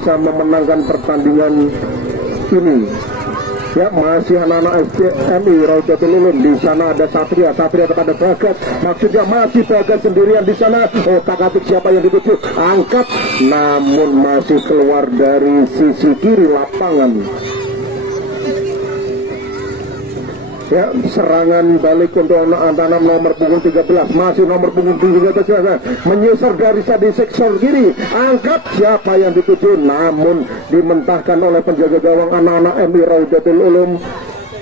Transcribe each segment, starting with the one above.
bisa memenangkan pertandingan ini. Ya, masih anak-anak SDMI Raudatul Ulum. Di sana ada Satria kepada Bagas, maksudnya masih Bagas sendirian di sana. Otak-atik siapa yang dituju, angkat, namun masih keluar dari sisi kiri lapangan. Ya, serangan balik untuk anak-anak nomor punggung 13, masih nomor punggung 13 menyisir dari sektor kiri, angkat, siapa yang dituju, namun dimentahkan oleh penjaga gawang anak-anak MI Raudatul Ulum.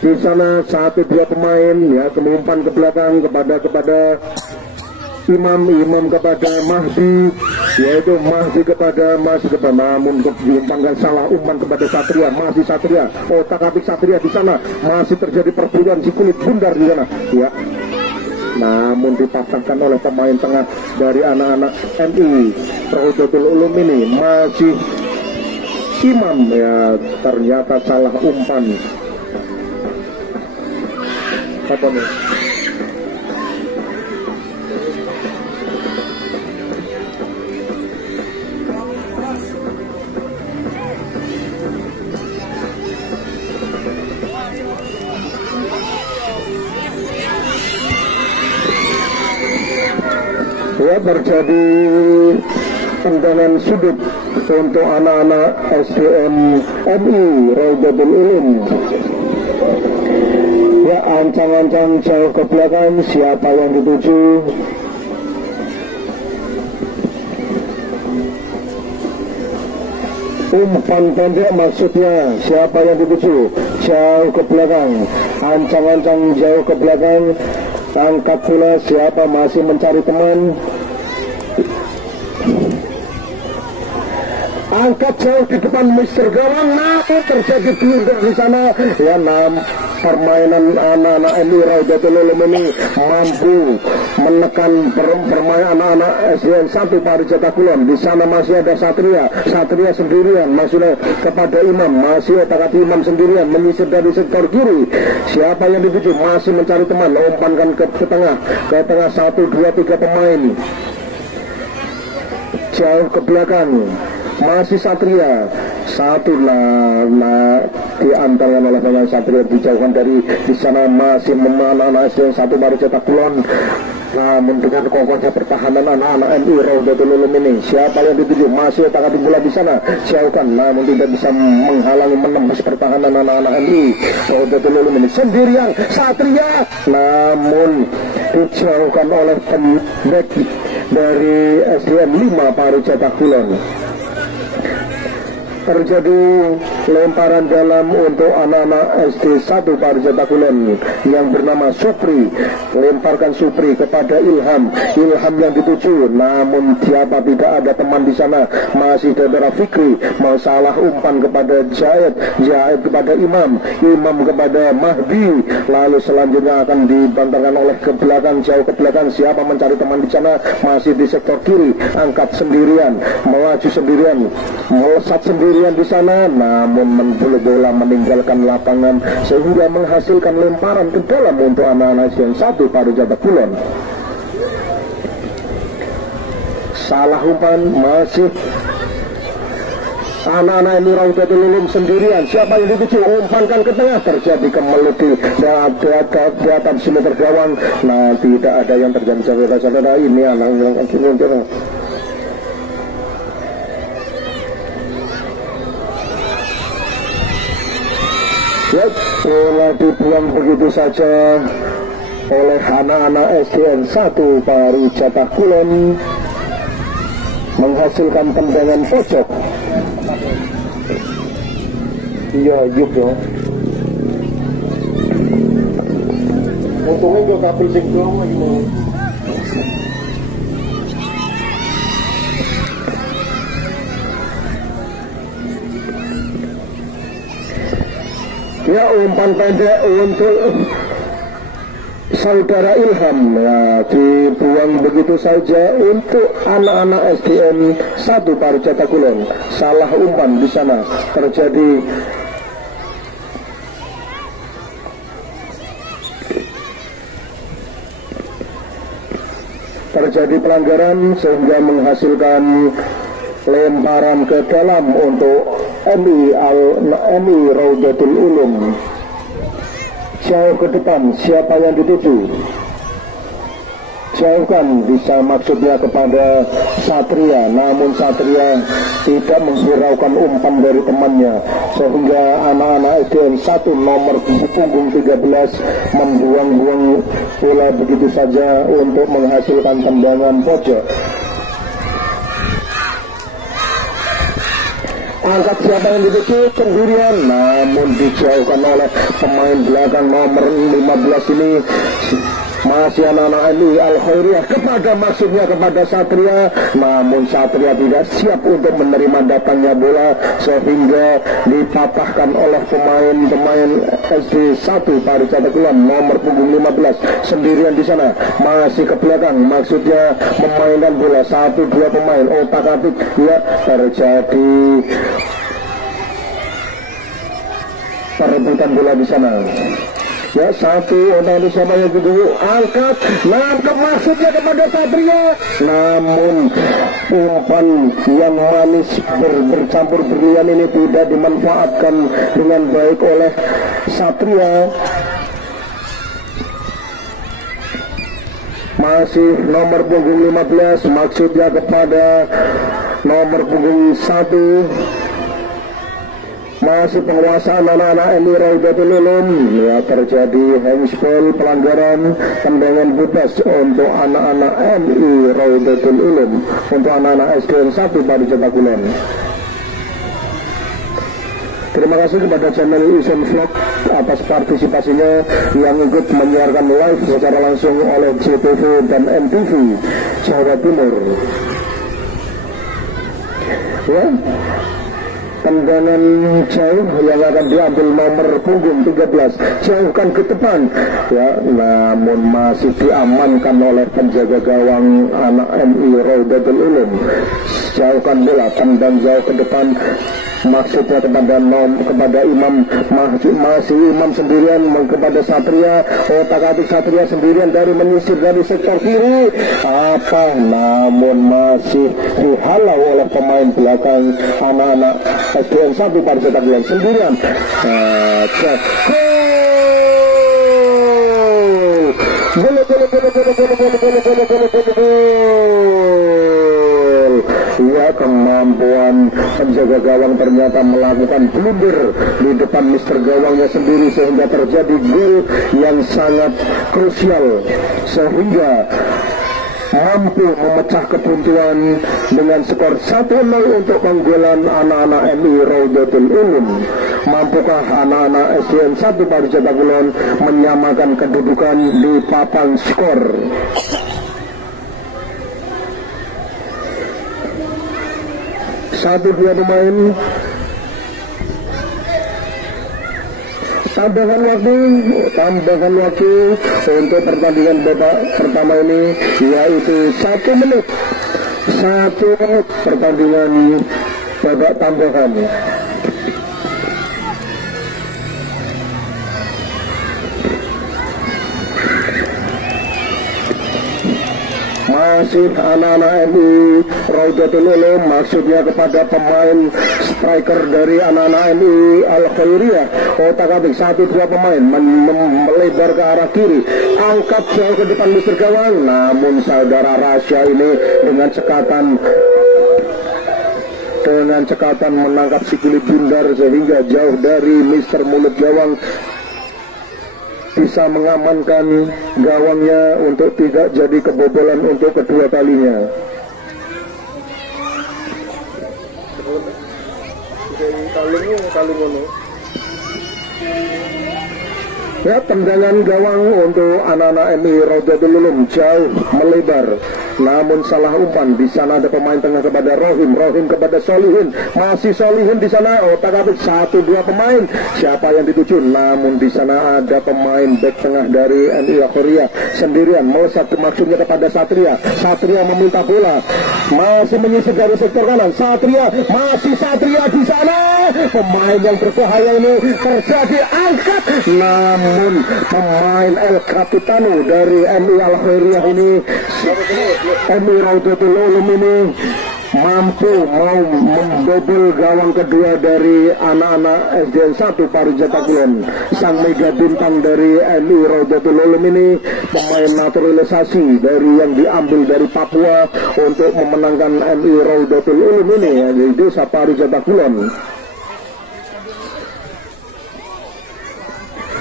Di sana 1-2 pemain ya mengumpan ke belakang kepada Imam kepada Mahdi, yaitu Mahdi kepada namun diumpankan salah umpan kepada Satria, masih Satria, otak-atik Satria di sana, masih terjadi perburuan si kulit bundar di sana, ya. Namun dipasangkan oleh pemain tengah dari anak-anak MI Raudatul Ulum ini, masih Imam, ya, ternyata salah umpan. Apa nih? Ya, terjadi tendangan sudut untuk anak-anak SDM MI Raudatul Ulum. Ya, ancang-ancang jauh ke belakang, siapa yang dituju? Umpan pendek maksudnya, siapa yang dituju? Jauh ke belakang, ancang-ancang jauh ke belakang. Angkat bola, siapa masih mencari teman? Angkat jauh di depan Mister Gawang, namun terjadi blunder di sana. Ya, permainan anak-anak MI Raudatul Ulum ini mampu menekan permainan anak-anak SDN 1 Parijatak Kulon. Di sana masih ada Satria sendirian, maksudnya kepada Imam, masih otak-atik Imam sendirian menyisir dari sektor kiri. Siapa yang dituju? Masih mencari teman, umpankan ke tengah 1-2-3 pemain. Jauh ke belakang, masih Satria, diantarkan oleh pemain Satria, dijauhkan dari di sana, masih anak-anak SDN 1 Parijatak Kulon. Namun dengan kokohnya pertahanan anak-anak MI Raudatul Ulum ini, siapa yang dituju? Masih otak-atik bola di sana, jauhkan, namun tidak bisa menghalangi menembus pertahanan anak-anak MI Raudatul Ulum ini. Sendirian Satria, namun dijauhkan oleh pembek dari SDN 5 Parijatak Kulon. Terjadi lemparan dalam untuk anak-anak SD 1 Parijatak Kulon yang bernama Supri. Lemparkan Supri kepada Ilham yang dituju, namun siapa, tidak ada teman di sana, masih Dedera Fikri. Masalah umpan kepada Jahid kepada Imam kepada Mahdi. Lalu selanjutnya akan dibantahkan oleh ke belakang, jauh ke belakang, siapa mencari teman di sana, masih di sektor kiri, angkat sendirian, melaju sendirian, melesat sendirian di sana, namun bola meninggalkan lapangan sehingga menghasilkan lemparan ke dalam untuk anak-anak SDN 1 Parijatak Kulon. Salah umpan, masih anak-anak ini Raudatul Ulum sendirian, siapa yang dituju? Umpankan ke tengah, terjadi kemelut di atas simeter gawang. Nah, tidak ada yang terjadi, saudara-saudara. Ini anak yang ya, bola dibuang begitu saja oleh anak-anak SDN 1 Parijatak Kulon, menghasilkan tendangan pojok. Iya, yuk dong. Untungnya gue kabel sing doang lagi mau. Ya, umpan pendek untuk saudara Ilham, ya, dibuang begitu saja untuk anak-anak SDN 1 Parijatak Kulon. Salah umpan di sana, terjadi pelanggaran sehingga menghasilkan lemparan ke dalam untuk MI Raudatul Ulum. Jauh ke depan, siapa yang dituju? Jauhkan, bisa maksudnya kepada Satria, namun Satria tidak menghiraukan umpan dari temannya, sehingga anak-anak SDN 1 nomor punggung 13 membuang-buang bola begitu saja untuk menghasilkan tendangan pojok. Angkat siapa yang dituju? Sendirian, namun dijauhkan oleh pemain belakang nomor 15 ini. Masih anak-anak MI Al-Khairiyah kepada maksudnya kepada Satria, namun Satria tidak siap untuk menerima datangnya bola, sehingga dipatahkan oleh pemain SD 1 Pariwisata Kulon nomor punggung 15 sendirian di sana, masih ke belakang, maksudnya memainkan bola 1-2 pemain otak-atik. Ya, terjadi perebutan bola di sana. Ya, satu orang di sana yang dulu angkat, nangkep maksudnya kepada Satria, namun umpan yang manis bercampur berlian ini tidak dimanfaatkan dengan baik oleh Satria. Masih nomor punggung 15, maksudnya kepada nomor punggung 1. Masih penguasaan anak-anak MI Raudatul Ulum. Ya, terjadi handsball, pelanggaran, tendangan bebas untuk anak-anak MI Raudatul Ulum, untuk anak-anak SDN 1 Pariwisata Kulon. Terima kasih kepada channel Isen Vlog atas partisipasinya yang ikut menyiarkan live secara langsung oleh JTV dan MTV Jawa Timur. Ya, tendangan jauh yang akan diambil nomor punggung 13, jauhkan ke depan, ya, namun masih diamankan oleh penjaga gawang anak MI Raudatul Ulum. Jauhkan bola, tendang jauh ke depan, maksudnya kepada Imam, masih Imam sendirian kepada Satria, otak-atik Satria sendirian dari menyisir dari sektor kiri, namun masih dihalau oleh pemain belakang anak-anak SDN 1 Pariwisata Kulon sendirian. Ya, kemampuan penjaga gawang ternyata melakukan blunder di depan Mister Gawangnya sendiri, sehingga terjadi gol yang sangat krusial, sehingga mampu memecah kebuntuan dengan skor 1-0 untuk penggolan anak-anak MI Raudatul Ulum. Mampukah anak-anak SDN 1 Pariwisata Kulon menyamakan kedudukan di papan skor? Satu dua pemain. Tambahan waktu untuk pertandingan babak pertama ini, yaitu 1 menit pertandingan babak tambahan. Masih anak-anak MI Raudatul Ulum, maksudnya kepada pemain striker dari anak-anak MI Al-Khairiyah, otak-atik 1-2 pemain melebar ke arah kiri, angkat jauh ke depan Mister Gawang, namun saudara Rasya ini dengan cekatan menangkap si kulit bundar, sehingga jauh dari Mister Mulut Gawang, bisa mengamankan gawangnya untuk tidak jadi kebobolan untuk kedua kalinya. Ya, tendangan gawang untuk anak-anak MI Raudatul Ulum jauh melebar, namun salah umpan. Di sana ada pemain tengah kepada Rohim kepada Solihin, masih Solihin di sana, otak-atik 1-2 pemain. Siapa yang dituju? Namun di sana ada pemain back tengah dari MI Al-Khairiyah sendirian, melesat maksudnya kepada Satria. Satria meminta bola, masih menyisir dari sektor kanan. Satria di sana. Pemain yang berbahaya ini terjadi angkat, namun pemain El Capitano dari MI Al-Khairiyah ini, MI Raudatul Ulum ini mampu mau membobol gawang kedua dari anak-anak SDN 1 Pariwisata Kulon. Sang mega bintang dari MI Raudatul Ulum ini pemain naturalisasi dari yang diambil dari Papua untuk memenangkan MI Raudatul Ulum ini ya, di Desa Pariwisata Kulon.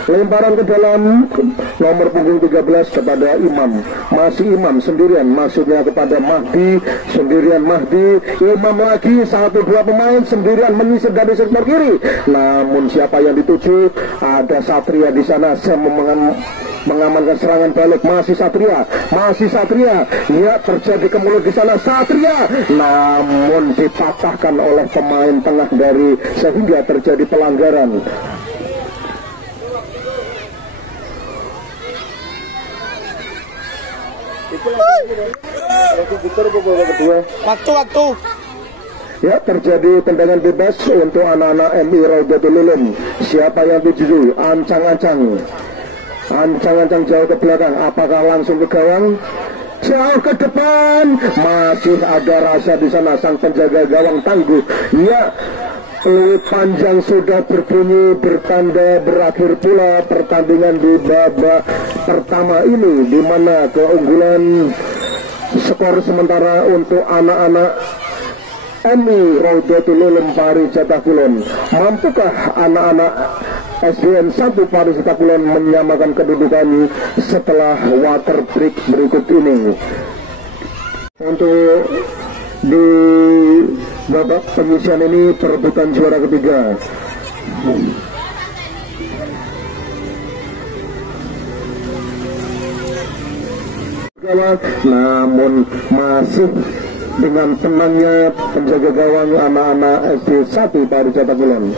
Lemparan ke dalam nomor punggung 13 kepada Imam. Masih Imam sendirian, maksudnya kepada Mahdi, sendirian Mahdi. Imam lagi, 1-2 pemain sendirian menyisir dari sektor kiri. Namun siapa yang dituju? Ada Satria di sana. Mengamankan serangan balik. Masih Satria. Ya, terjadi kemulut di sana Satria. Namun dipatahkan oleh pemain tengah dari sehingga terjadi pelanggaran. Waktu. Ya, terjadi tendangan bebas untuk anak-anak MI Raudatul Ulum. Siapa yang dituju? Ancang-ancang jauh ke belakang. Apakah langsung ke gawang? Jauh ke depan. Masih ada Rasa di sana, sang penjaga gawang tangguh. Ya, peluit panjang sudah berbunyi, bertanda berakhir pula pertandingan di babak pertama ini, di mana keunggulan skor sementara untuk anak-anak MI Raudatul Ulum Pariwisata Kulon. Mampukah anak-anak SDN 1 Pariwisata Kulon menyamakan kedudukan setelah water break berikut ini? Untuk di babak penyisian ini perebutan juara ketiga. Namun masih dengan tenangnya penjaga gawang anak-anak SD 1 Pariwisata Kulon.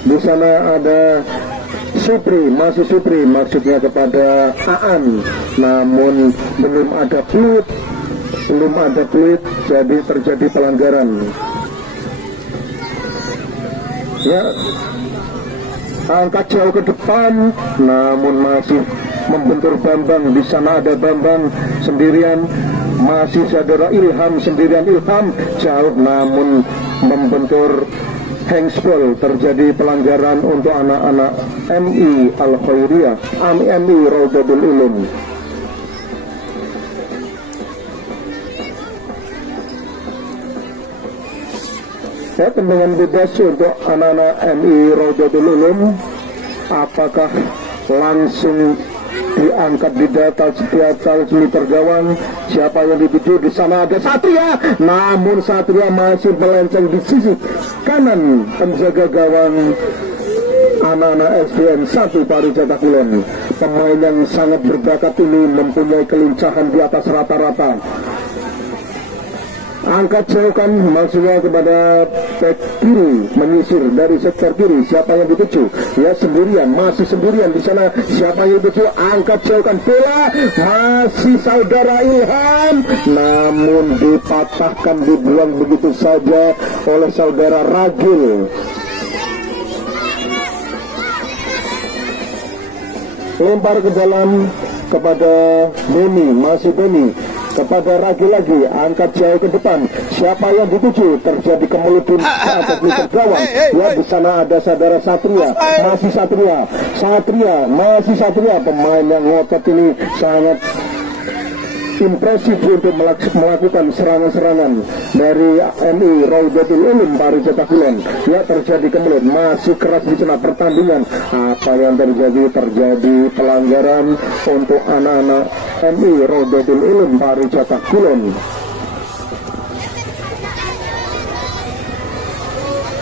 Di sana ada Supri, maksudnya kepada Aan. Namun belum ada fluid, jadi terjadi pelanggaran. Ya, angkat jauh ke depan, namun masih membentur Bambang. Di sana ada Bambang sendirian, masih saudara Ilham sendirian. Ilham jauh namun membentur handsball. Terjadi pelanggaran untuk anak-anak MI Al-Khairiyah, MI Raudatul Ulum. Ya, tendangan bebas untuk anak-anak MI Raudatul Ulum. Apakah langsung diangkat di atas meter gawang? Siapa yang dituju? Di sana ada Satria, namun Satria masih melenceng di sisi kanan penjaga gawang anak-anak SDN 1 Pariwisata Kulon. Pemain yang sangat berbakat ini mempunyai kelincahan di atas rata-rata. Angkat jauhkan, maksudnya kepada back kiri, menyisir dari sektor kiri. Siapa yang dituju? Ya, masih sendirian di sana. Siapa yang dituju? Angkat jauhkan bola, masih saudara Ilham, namun dipatahkan, dibuang begitu saja oleh saudara Ragil. Lempar ke dalam kepada Beni, masih Beni. Kepada Ragil lagi, angkat jauh ke depan. Siapa yang dituju? Terjadi kemeludin atas meter gawang. Ya, di sana ada saudara Satria, masih Satria. Pemain yang ngotot ini sangat impresif untuk melakukan serangan-serangan dari MI Raudatul Ulum Pariwisata Kulon. Ya, terjadi kemudian masih keras di sana pertandingan. Apa yang terjadi? Terjadi pelanggaran untuk anak-anak MI Raudatul Ulum Pariwisata Kulon.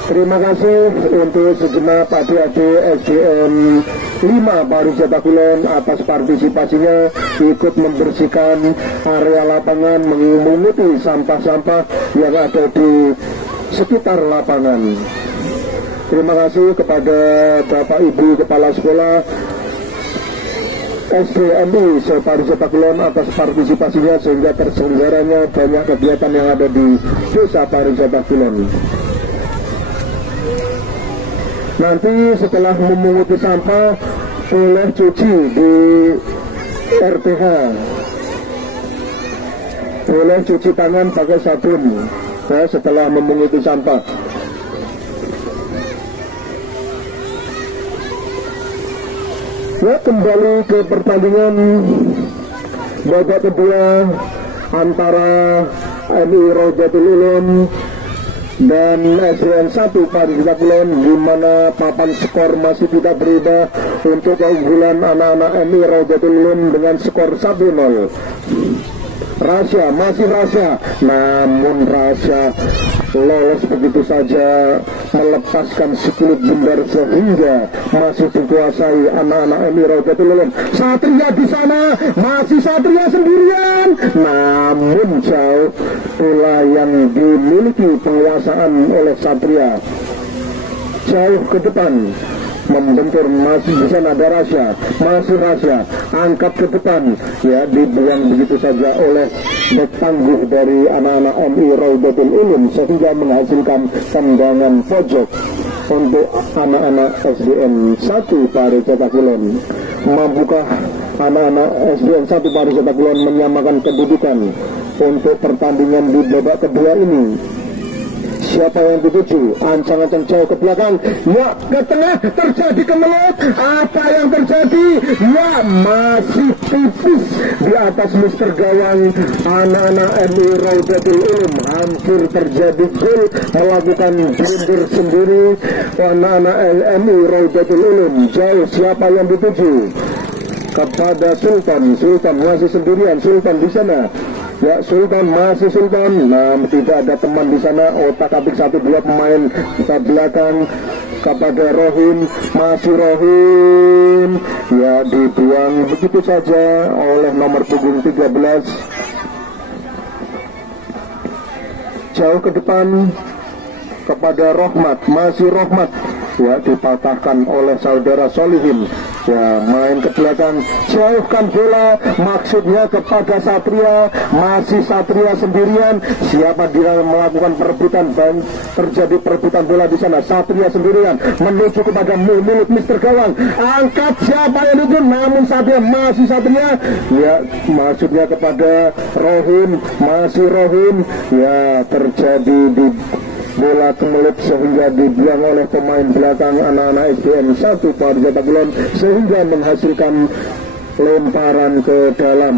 Terima kasih untuk segenap adik-adik SDN 5 Pariwisata Kulon atas partisipasinya, ikut membersihkan area lapangan, mengumungi sampah-sampah yang ada di sekitar lapangan. Terima kasih kepada Bapak Ibu Kepala Sekolah SDMI Pariwisata Kulon atas partisipasinya sehingga terselenggaranya banyak kegiatan yang ada di Desa Pariwisata Kulon. Nanti setelah memunguti sampah boleh cuci di RTH, boleh cuci tangan pakai sabun. setelah memunguti sampah. Ya, kembali ke pertandingan babak kedua antara MI Raudatul Ulum dan SDN 1 Paris Kulon, di mana papan skor masih tidak berubah untuk keunggulan anak-anak MI Raudatul Ulum dengan skor 1-0. Rasya, masih Rasya, namun Rasya lolos begitu saja, melepaskan sekelip bundar sehingga masih dikuasai anak-anak MI Raudatul Ulum. Satria di sana, masih Satria sendirian, namun jauh bola yang dimiliki penguasaan oleh Satria. Jauh ke depan, membentur, masih di sana ada Rasya, masih Rasya, angkat ke depan, ya dibuang begitu saja oleh bek tangguh dari anak-anak MI Raudatul Ulum sehingga menghasilkan tendangan pojok untuk anak-anak SDN 1 Paris Kulon. Mampukah anak-anak SDN 1 Paris Kulon menyamakan kedudukan untuk pertandingan di babak kedua ini? Siapa yang dituju? Ancang-ancang jauh ke belakang, ya ke tengah, terjadi kemelut. Apa yang terjadi? Ya masih tipis di atas mister gawang anak-anak MI Raudatul Ulum. Hampir terjadi gol, melakukan blunder sendiri anak-anak MI Raudatul Ulum. Jauh, siapa yang dituju? Kepada Sultan. Sultan masih sendirian, Sultan di sana. Ya, Sultan masih Sultan. Nah, tidak ada teman di sana. Otak-atik 1-2 pemain ke belakang kepada Rohim, masih Rohim. Ya, dibuang begitu saja oleh nomor punggung 13. Jauh ke depan kepada Rohmat, masih Rohmat. Ya, dipatahkan oleh saudara Solihin. Ya, main ke belakang, jauhkan bola, maksudnya kepada Satria, masih Satria sendirian. Siapa dia melakukan perebutan, dan terjadi perebutan bola di sana. Satria sendirian menuju kepada milik mister gawang, angkat, siapa yang itu, namun Satria, masih Satria. Ya, maksudnya kepada Rohim, masih Rohim. Ya, terjadi di bola kemelut sehingga dibuang oleh pemain belakang anak-anak SDN 1 Paris Kulon sehingga menghasilkan lemparan ke dalam.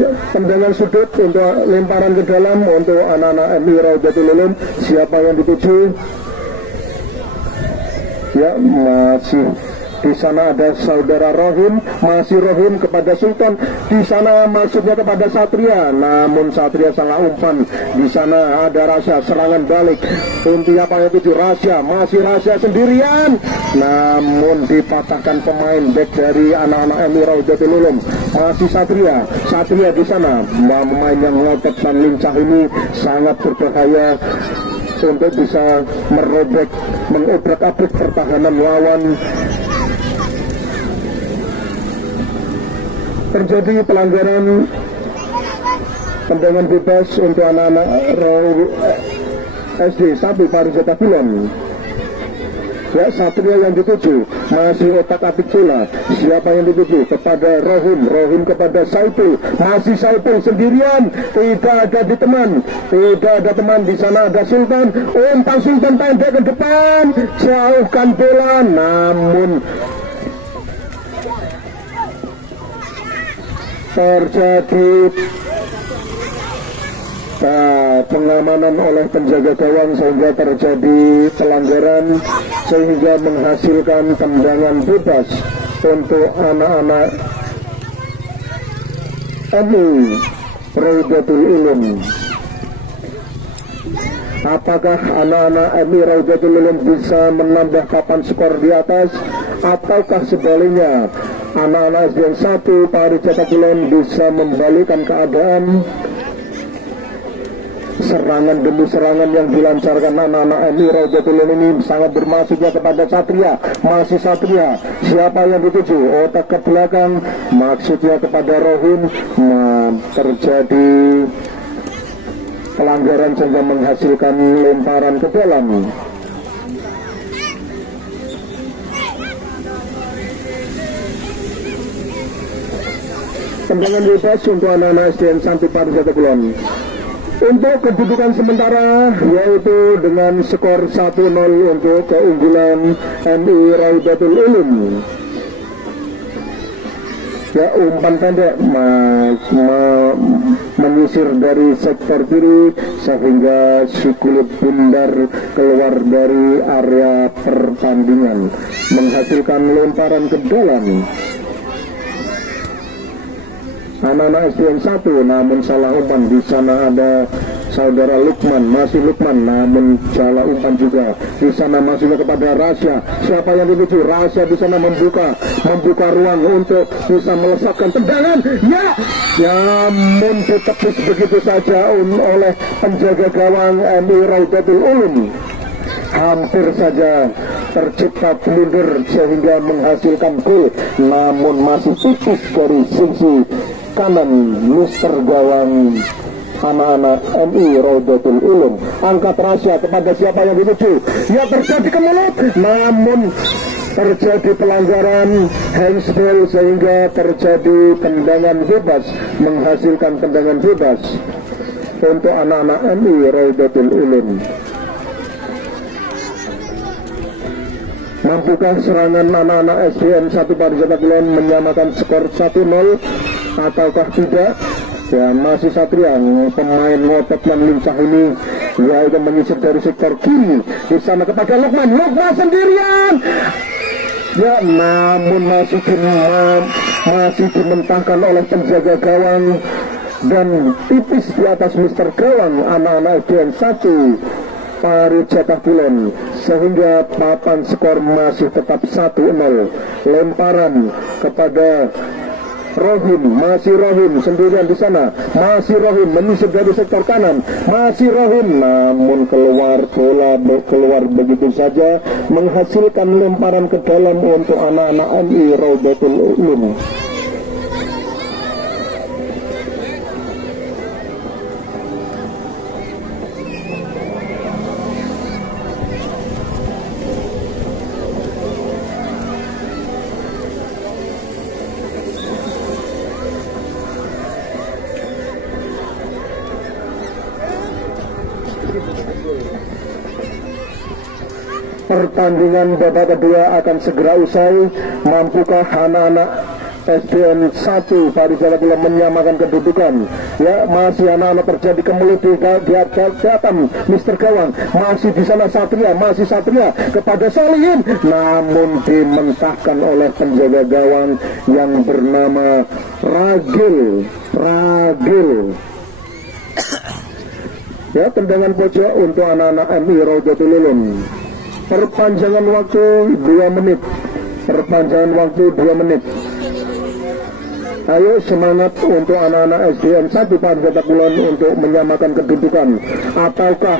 Ya, tendangan sudut untuk lemparan ke dalam untuk anak-anak MI Raudatul Ulum. Siapa yang dituju? Ya, masih di sana ada saudara Rohim, masih Rohim kepada Sultan. Di sana maksudnya kepada Satria, namun Satria salah umpan. Di sana ada Rasya, serangan balik. Intinya apa yang tuju? Rasya, masih Rasya sendirian, namun dipatahkan pemain back dari anak-anak MI Raudatul Ulum. Masih Satria, Satria di sana. Pemain yang ngotot dan lincah ini sangat berbahaya untuk bisa merobek, mengobrak-abrik pertahanan lawan. Terjadi pelanggaran tendangan bebas untuk anak-anak SD 1 Paris Kulon. Ya, Satria yang dituju, masih otak-atik bola. Siapa yang dituju? Kepada Rohim, Rohim kepada Saipul, masih Saipul sendirian, tidak ada di teman, tidak ada teman. Di sana ada Sultan, umpan Sultan pendek ke depan, jauhkan bola, namun terjadi pengamanan oleh penjaga gawang sehingga terjadi pelanggaran sehingga menghasilkan tendangan bebas untuk anak-anak MI Raudatul Ulum. Apakah anak-anak MI Raudatul Ulum bisa menambah papan skor di atas, ataukah sebaliknya anak-anak SDN 1 Paris Kulon bisa membalikan keadaan? Serangan demi serangan yang dilancarkan anak-anak MI Raudatul Ulum ini sangat bermaksudnya kepada Satria, masih Satria. Siapa yang dituju? Otak ke belakang, maksudnya kepada Rohim. Terjadi pelanggaran sehingga menghasilkan lemparan ke dalam. tendangan bebas untuk anak-anak SDN 1 Pariwisata Kulon. Untuk kedudukan sementara yaitu dengan skor 1-0 untuk keunggulan MI Raudatul Ulum. Ya, umpan pendek menyisir dari sektor kiri sehingga si kulit bundar keluar dari area pertandingan, menghasilkan lemparan ke dalam. Anak-anak SDN 1 namun salah umpan. Di sana ada saudara Lukman, masih Lukman namun salah umpan juga. Di sana masihnya kepada Rasya. Siapa yang dituju? Rasya di sana membuka ruang untuk bisa melesatkan tendangan. Ya, namun ditepis begitu saja oleh penjaga gawang MI Raudatul Ulum. Hampir saja tercipta blunder sehingga menghasilkan gol, namun masih tipis dari sisi kanan Mister gawang anak-anak MI Raudatul Ulum. Angkat Rasya kepada siapa yang dituju. Ya, terjadi ke mulut, namun terjadi pelanggaran handsball sehingga terjadi tendangan bebas, menghasilkan tendangan bebas untuk anak-anak MI Raudatul Ulum. Mampukah serangan anak-anak SDN 1 Pariwisata Kulon menyamakan skor 1-0 ataukah tidak? Ya, masih Satria, pemain ngotot dan lincah ini, yaitu menyisir dari sektor kiri. Di sana kepada Lukman sendirian. Ya, namun masih dimentahkan oleh penjaga gawang dan tipis di atas Mister gawang anak-anak SDN 1 Pariwisata Kulon, sehingga papan skor masih tetap 1-0. Lemparan kepada Rohim, masih Rohim sendirian di sana, masih Rohim menyisir dari sektor kanan, masih Rohim, namun keluar bola keluar begitu saja, menghasilkan lemparan ke dalam untuk anak-anak MI Raudatul Ulum. Pertandingan babak kedua akan segera usai. Mampukah anak-anak SDN 1 Pariwisata Kulon menyamakan kedudukan? Ya, masih anak-anak terjadi kemelut di atas Mister gawang. Masih di sana Satria, masih Satria kepada Solihin, namun dimentahkan oleh penjaga gawang yang bernama Ragil. Ya, tendangan pojok untuk anak-anak MI Raudatul Ulum. Perpanjangan waktu 2 menit. Ayo semangat untuk anak-anak SDN 1 Pariwisata Kulon untuk menyamakan kedudukan. Ataukah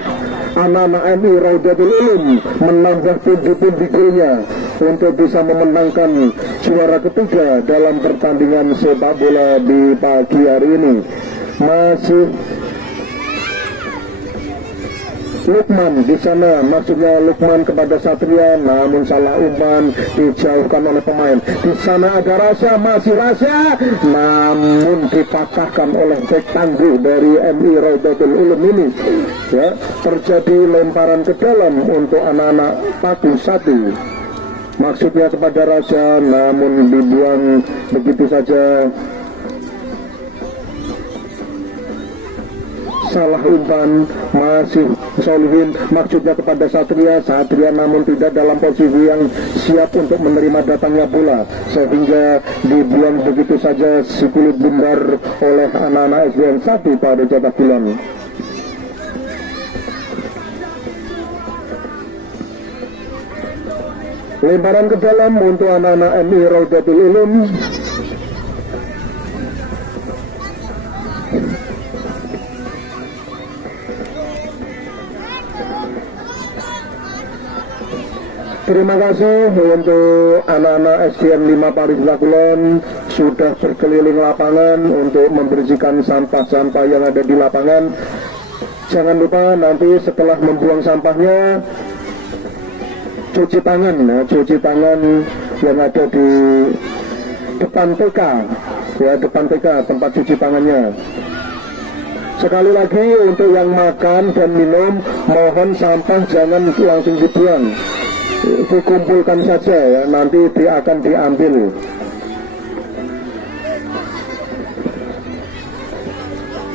anak-anak MI Raudatul Ulum menambah pundi-pundi golnya untuk bisa memenangkan juara ketiga dalam pertandingan sepak bola di pagi hari ini? Masih Lukman di sana, maksudnya Lukman kepada Satria, namun salah umpan, dijauhkan oleh pemain. Di sana ada Rasya, masih Rasya, namun dipatahkan oleh bek tangguh dari MI Raudatul Ulum ini. Ya, terjadi lemparan ke dalam untuk anak-anak Paku 1. Maksudnya kepada Rasya, namun dibuang begitu saja. Salah umpan, masih Solihin, maksudnya kepada Satria namun tidak dalam posisi yang siap untuk menerima datangnya bola, sehingga dibuang begitu saja si kulit bundar oleh anak-anak SDN 1 Pariwisata Kulon. Lemparan ke dalam untuk anak-anak MI Raudatul Ulum. Terima kasih untuk anak-anak SDN 5 Pariwisata Kulon sudah berkeliling lapangan untuk membersihkan sampah-sampah yang ada di lapangan. Jangan lupa nanti setelah membuang sampahnya cuci tangan yang ada di depan TK ya, depan TK tempat cuci tangannya. Sekali lagi untuk yang makan dan minum, mohon sampah jangan langsung dibuang, dikumpulkan saja ya, nanti akan diambil.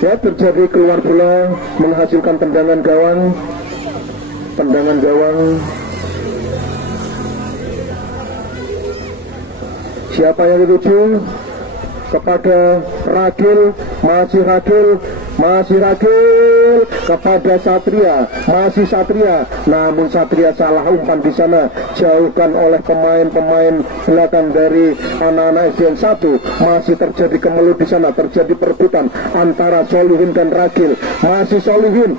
Ya, terjadi keluar bola menghasilkan tendangan gawang. Siapa yang dituju? Kepada Ragil, masih Ragil kepada Satria, masih Satria, namun Satria salah umpan di sana, jauhkan oleh pemain-pemain belakang dari anak-anak SDN 1. Masih terjadi kemelut di sana, terjadi perebutan antara Solihin dan Ragil, masih Solihin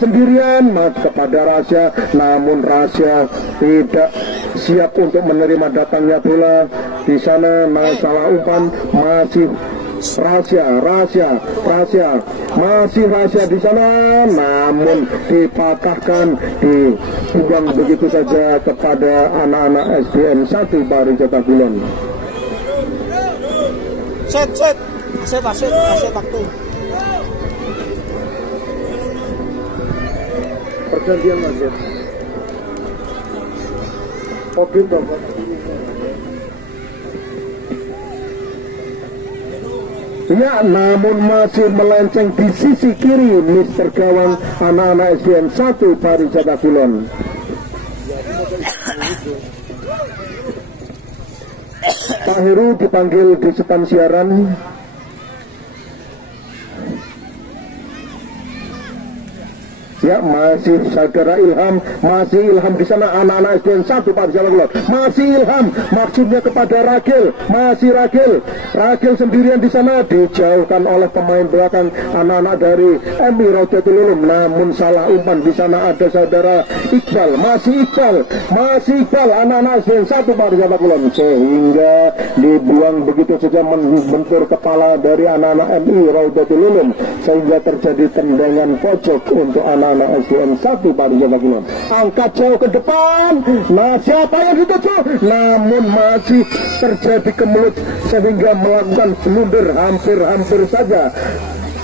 sendirian, kepada Rasya, namun Rasya tidak siap untuk menerima datangnya bola di sana. Masalah umpan, masih Rasya di sana, namun dipatahkan, dibuang begitu saja kepada anak-anak SDN 1 Pariwisata Kulon. Set waktu. Pergantian wasit. Oke, Bapak. Ya, namun masih melenceng di sisi kiri Mister Gawang anak-anak SDN 1 Pariwisata Kulon. Pak Heru dipanggil di setan siaran. Ya, masih saudara Ilham, di sana anak-anak SDN 1 Pariwisata Kulon. Masih Ilham, maksudnya kepada Ragil, masih Ragil sendirian di sana, dijauhkan oleh pemain belakang anak-anak dari MI Raudatul Ulum, namun salah umpan di sana ada saudara Iqbal, masih Iqbal anak-anak SDN 1 Pariwisata Kulon, sehingga dibuang begitu saja membentur kepala dari anak-anak MI Raudatul Ulum, sehingga terjadi tendangan pojok untuk anak SDN 1 Pariwisata Kulon. Angkat jauh ke depan. Nah, siapa yang dituju? Namun masih terjadi kemelut sehingga melakukan blunder hampir saja.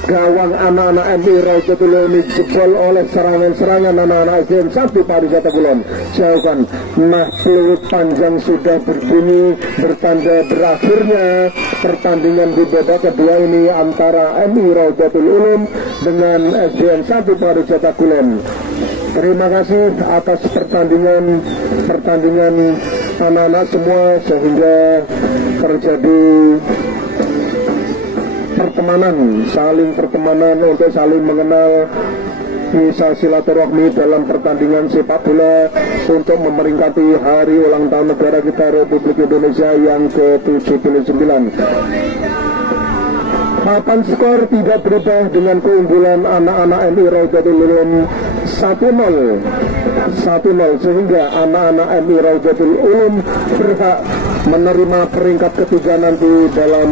Gawang anak-anak MI Raudatul Ulum ini jebol oleh serangan-serangan anak-anak SDN 1 Pariwisata Kulon. Jauhkan. Nah, peluit panjang sudah berbunyi, bertanda berakhirnya pertandingan di babak kedua ini antara MI Raudatul Ulum dengan SDN 1 Pariwisata Kulon. Terima kasih atas pertandingan anak-anak semua, sehingga terjadi saling pertemanan untuk saling mengenal, bisa silaturahmi dalam pertandingan sepak bola untuk memeringati hari ulang tahun negara kita Republik Indonesia yang ke-79. Papan skor tidak berubah dengan keunggulan anak-anak MI Raudatul Ulum 1-0, sehingga anak-anak MI Raudatul Ulum berhak menerima peringkat ketiga nanti dalam